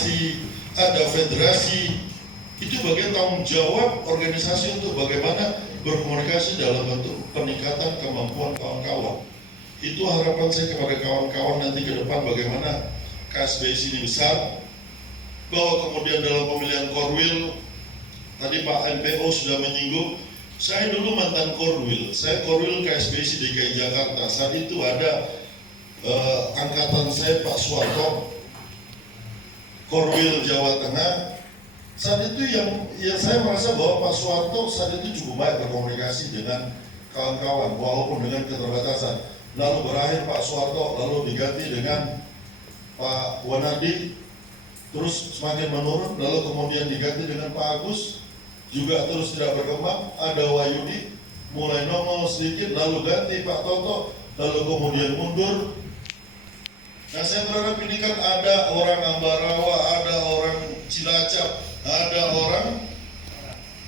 asosiasi, ada federasi. Itu bagian tanggung jawab organisasi untuk bagaimana berkomunikasi dalam bentuk peningkatan kemampuan kawan-kawan. Itu harapan saya kepada kawan-kawan nanti ke depan, bagaimana KSBSI ini besar, bahwa kemudian dalam pemilihan Korwil, tadi Pak MPO sudah menyinggung, saya dulu mantan Korwil, saya Korwil KSBSI DKI Jakarta. Saat itu ada angkatan saya Pak Suwarto, Korwil Jawa Tengah. Saat itu yang saya merasa bahwa Pak Suwarto saat itu cukup baik berkomunikasi dengan kawan-kawan, walaupun dengan keterbatasan. Lalu berakhir Pak Suwarto, lalu diganti dengan Pak Wanardi, terus semakin menurun, lalu kemudian diganti dengan Pak Agus, juga terus tidak berkembang. Ada Wahyudi, mulai nongol sedikit, lalu ganti Pak Toto, lalu kemudian mundur. Nah, saya berharap ini kan ada orang Ambarawa, ada orang Cilacap, ada orang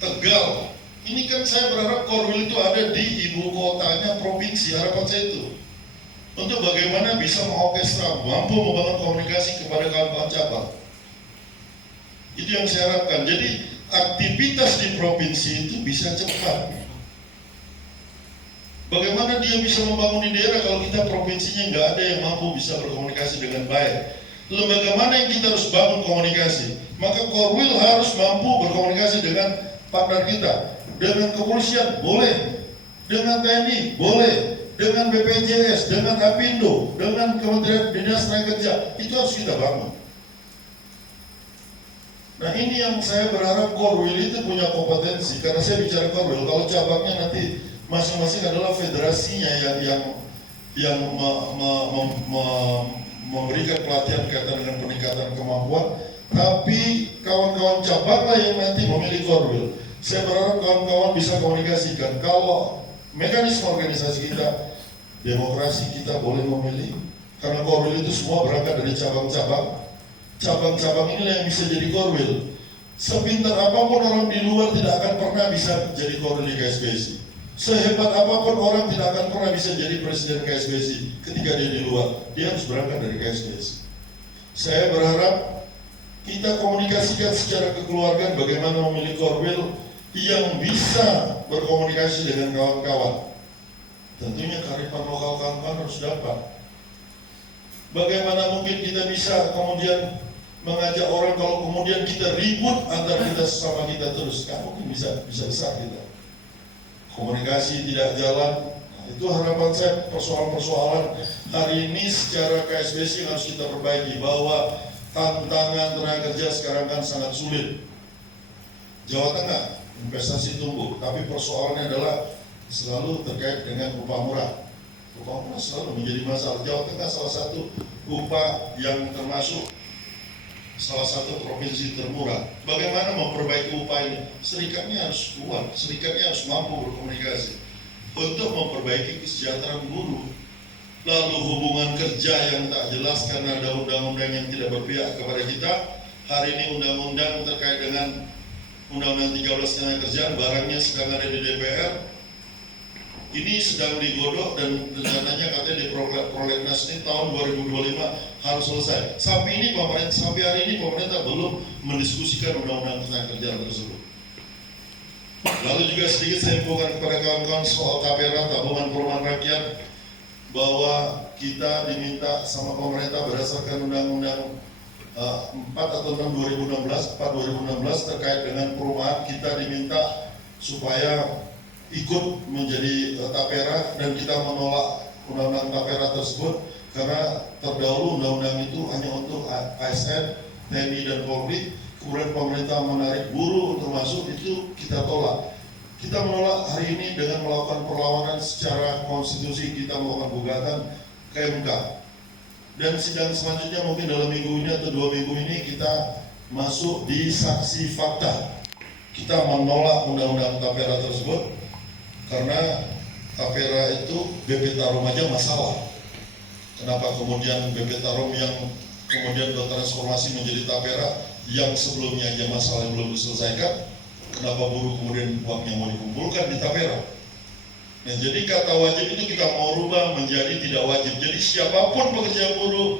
Tegal. Ini kan saya berharap Korwil itu ada di ibu kotanya provinsi. Harapan saya itu untuk bagaimana bisa mengorkestra, mampu membangun komunikasi kepada kawan-kawan cabang. Itu yang saya harapkan. Jadi aktivitas di provinsi itu bisa cepat. Bagaimana dia bisa membangun di daerah kalau kita provinsinya nggak ada yang mampu bisa berkomunikasi dengan baik? Lembaga mana yang kita harus bangun komunikasi? Maka Korwil harus mampu berkomunikasi dengan partner kita. Dengan kepolisian boleh, dengan TNI boleh, dengan BPJS, dengan Apindo, dengan Kementerian Dinas Tenaga Kerja. Itu harus kita bangun. Nah, ini yang saya berharap Korwil itu punya kompetensi. Karena saya bicara Korwil, kalau cabangnya nanti masing-masing adalah federasinya yang memberikan pelatihan kaitan dengan peningkatan kemampuan, tapi kawan-kawan cabang lah yang nanti memilih Korwil. Saya berharap kawan-kawan bisa komunikasikan. Kalau mekanisme organisasi kita, demokrasi kita boleh memilih, karena Korwil itu semua berangkat dari cabang-cabang. Cabang-cabang inilah yang bisa jadi Korwil. Sepintar apapun orang di luar tidak akan pernah bisa jadi Korwil di KSBSI. Sehebat apapun orang tidak akan pernah bisa jadi presiden KSBSI ketika dia di luar. Dia harus berangkat dari KSBSI. Saya berharap kita komunikasikan secara kekeluargaan bagaimana memilih Korwil yang bisa berkomunikasi dengan kawan-kawan. Tentunya kearifan lokal kawan-kawan harus dapat. Bagaimana mungkin kita bisa kemudian mengajak orang kalau kemudian kita ribut antar kita sesama kita terus? Kan mungkin bisa besar kita. Komunikasi tidak jalan. Nah, itu harapan saya, persoalan-persoalan hari ini secara KSBSI yang harus kita perbaiki, bahwa tantangan tenaga kerja sekarang kan sangat sulit. Jawa Tengah investasi tumbuh, tapi persoalannya adalah selalu terkait dengan upah murah. Upah murah selalu menjadi masalah. Jawa Tengah salah satu upah yang termasuk salah satu provinsi termurah. Bagaimana memperbaiki upah ini? Serikatnya harus kuat, serikatnya harus mampu berkomunikasi untuk memperbaiki kesejahteraan buruh. Lalu hubungan kerja yang tak jelas karena ada undang-undang yang tidak berpihak kepada kita. Hari ini undang-undang terkait dengan Undang-Undang 13 Tenaga Kerjaan, barangnya sedang ada di DPR. Ini sedang digodok dan rencananya katanya di prolegnas ini tahun 2025 harus selesai. Sampai hari ini pemerintah belum mendiskusikan undang-undang tenaga kerja tersebut. Lalu juga sedikit saya infokan kepada kawan-kawan soal TAPERA, tabungan perumahan rakyat, bahwa kita diminta sama pemerintah berdasarkan undang-undang 4 atau 6 2016 terkait dengan perumahan, kita diminta supaya ikut menjadi TAPERA, dan kita menolak undang-undang TAPERA tersebut karena terdahulu undang-undang itu hanya untuk ASN, TNI dan Polri. Kemudian pemerintah menarik buruh untuk masuk, itu kita tolak. Kita menolak hari ini dengan melakukan perlawanan secara konstitusi, kita melakukan gugatan ke MK. Dan sidang selanjutnya mungkin dalam minggu ini atau 2 minggu ini kita masuk di saksi fakta. Kita menolak undang-undang TAPERA tersebut karena TAPERA itu BP Tarum aja masalah. Kenapa kemudian BP Tarum yang kemudian bertransformasi menjadi TAPERA yang sebelumnya aja masalah yang belum diselesaikan, kenapa buruh kemudian uangnya mau dikumpulkan di TAPERA? Nah, jadi kata wajib itu kita mau rubah menjadi tidak wajib. Jadi siapapun pekerja buruh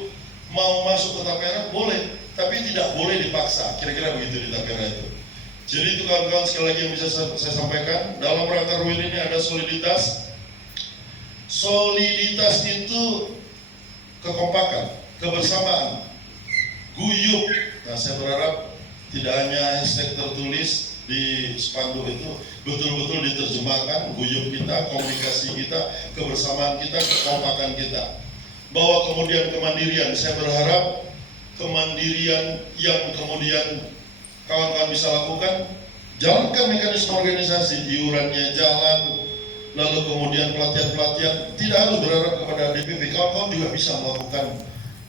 mau masuk ke TAPERA boleh, tapi tidak boleh dipaksa. Kira-kira begitu di Tapera itu. Jadi itu kawan-kawan, sekali lagi yang bisa saya sampaikan, dalam Raker Wil ini ada soliditas. Soliditas itu kekompakan, kebersamaan, guyup. Nah, saya berharap tidak hanya hashtag tertulis di spanduk itu, betul-betul diterjemahkan guyup kita, komunikasi kita, kebersamaan kita, kekompakan kita. Bahwa kemudian kemandirian, saya berharap kemandirian yang kemudian kawan-kawan bisa lakukan, jalankan mekanisme organisasi, iurannya jalan, lalu kemudian pelatihan-pelatihan, tidak harus berharap kepada DPP, kawan-kawan juga bisa melakukan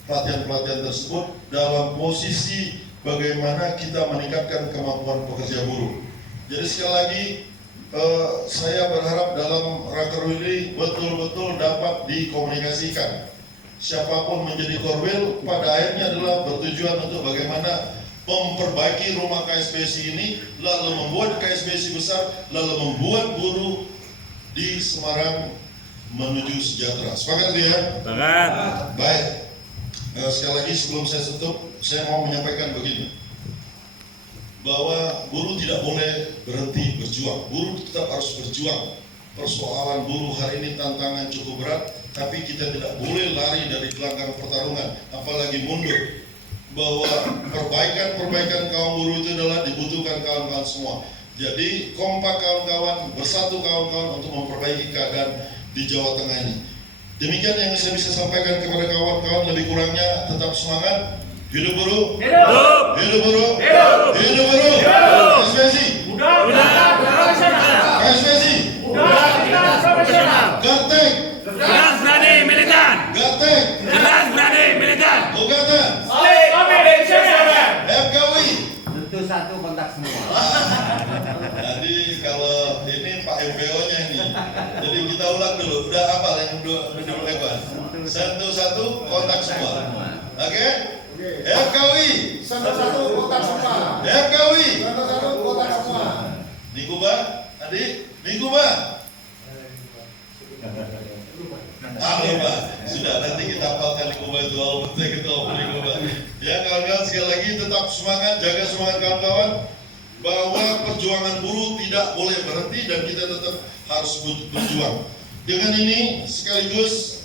pelatihan-pelatihan tersebut dalam posisi bagaimana kita meningkatkan kemampuan pekerja buruh. Jadi sekali lagi, saya berharap dalam Raker Wil ini betul-betul dapat dikomunikasikan. Siapapun menjadi Korwil, pada akhirnya adalah bertujuan untuk bagaimana memperbaiki rumah KSBSI ini, lalu membuat KSBSI besar, lalu membuat buruh di Semarang menuju sejahtera. Sepakat itu ya? Sepakat. Baik. Sekali lagi sebelum saya tutup, saya mau menyampaikan begini, bahwa buruh tidak boleh berhenti berjuang. Buruh tetap harus berjuang. Persoalan buruh hari ini tantangan cukup berat, tapi kita tidak boleh lari dari gelanggang pertarungan, apalagi mundur. Bahwa perbaikan kaum buruh itu adalah dibutuhkan kawan-kawan semua. Jadi kompak kawan-kawan, bersatu kawan-kawan untuk memperbaiki keadaan di Jawa Tengah ini. Demikian yang saya bisa sampaikan kepada kawan-kawan, lebih kurangnya tetap semangat. Hidup buruh! Hidup! Hidup buruh! Hidup! Hidup buruh! Hidup! KSBSI! Udah profesional. KSBSI! Udah kita profesional. Gartek! Keras berani militan. Gartek! Keras berani militan. Gugatan! FKWI! Tentu satu kontak semua. Jadi kalau ini Pak MPO-nya ini, jadi kita ulang dulu. Udah hafal yang dulu Evan. Satu kontak semua. Oke? FKWI. Satu kotak semua. FKWI. Satu kotak semua. Nikuba, adik, Nikuba. Lupa. Sudah, nanti kita hafalkan Nikuba itu. Kita Nikuba. Ya kawan-kawan, sekali lagi tetap semangat, jaga semangat kawan-kawan, bahwa perjuangan buruh tidak boleh berhenti dan kita tetap harus berjuang. Dengan ini sekaligus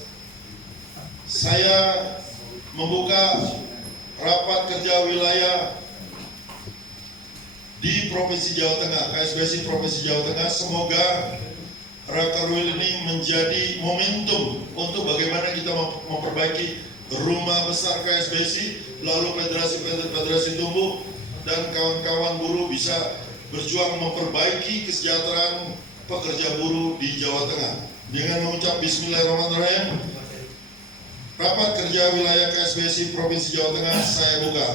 saya membuka rapat kerja wilayah di Provinsi Jawa Tengah, KSBSI Provinsi Jawa Tengah. Semoga Raker Wil ini menjadi momentum untuk bagaimana kita memperbaiki rumah besar KSBSI, lalu federasi tumbuh, dan kawan-kawan buruh bisa berjuang memperbaiki kesejahteraan pekerja buruh di Jawa Tengah. Dengan mengucap Bismillahirrahmanirrahim, rapat kerja wilayah KSBSI Provinsi Jawa Tengah saya buka.